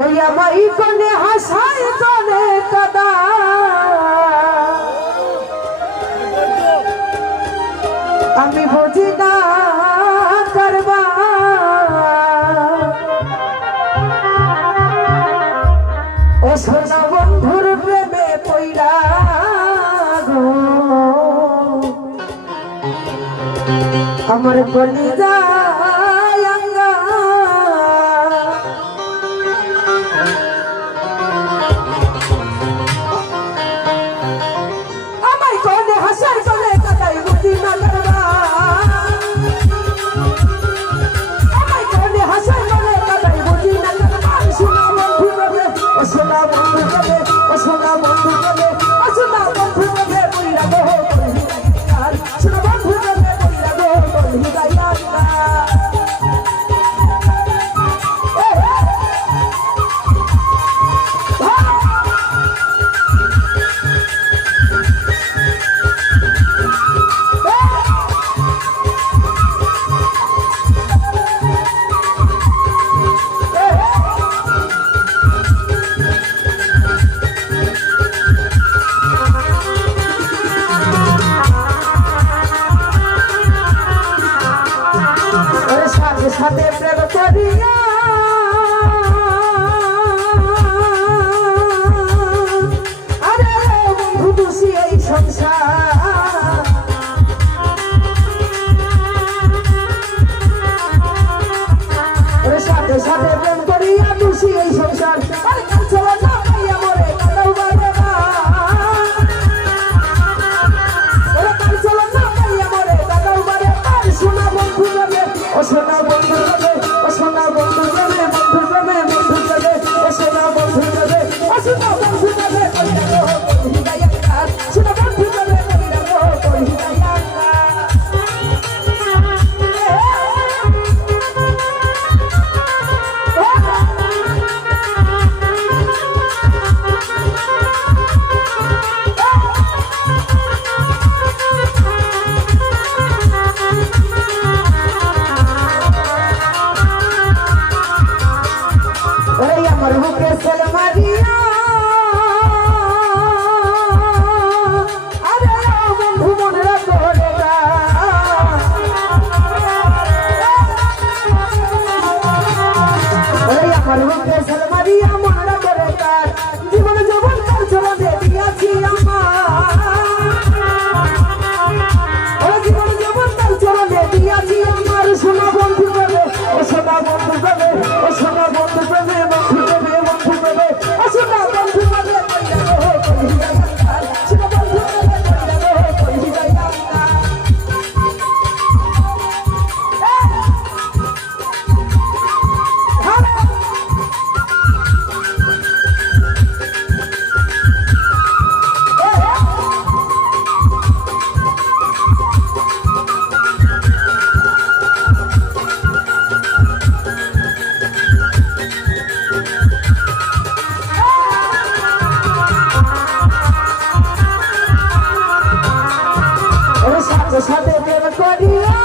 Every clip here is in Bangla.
মাই কোনে হাসায় কোনে কাদা আমি বুঝি না করবা ও সোনা বন্ধুর প্রেমে পইরা গো আমার কলিজা সাথে প্রেম করিয়া আরে বন্ধু দোষী এই সংসার সাথে সাথে প্রেম করিয়া দোষী এই সংসার সোনা বন্ধু যাবে ও সোনা বন্ধু যাবে বন্ধু যাবে বন্ধু যাবে ও সোনা বন্ধু যাবে ও সোনা বন্ধু যাবে সোনা বন্ধু যাবে আমার বুকে সেল মারিয়া আরে বন্ধু মনে রাখো আমার বুকে সেল মারিয়া মনে রাখো জীবন যৌবন কাল চলা দিয়ে দিয়াছি আমার জীবন যৌবন কাল চলা দিয়ে দিয়াছি আমার সোনা বন্ধু যাবে ও সোনা বন্ধু যাবে ও সোনা বন্ধু যাবে সাথে প্রেম করিয়া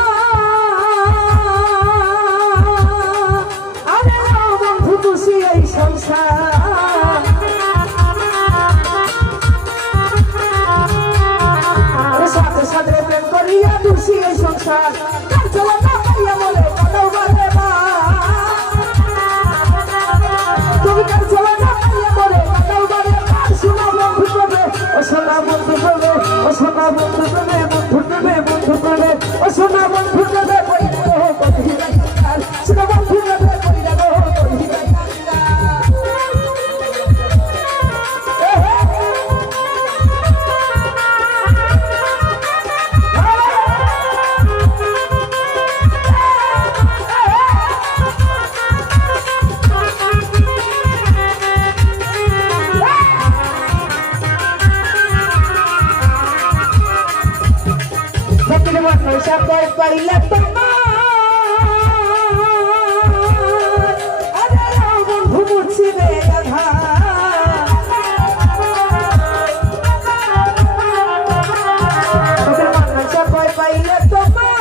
আরে বন্ধু দোষী এই সংসার সাথে সাথে প্রেম করিয়া দোষী এই সংসার চলো না পাইয়া বলে কাদাও বারে তুমি কার চলো না পাইয়া বলে কাদাও বারে সোনা বন্ধু যাবে ও সোনা বন্ধু যাবে ও সোনা বন্ধু যাবে ও সোনা বন্ধু যাবে সোনা বন্ধু যাবে সকল পাইলে তোমার আরে বন্ধু মুছিবে সকল পাইলে তোমার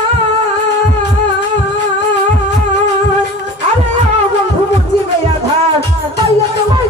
আরে বন্ধু মুছিবে আধার তোমার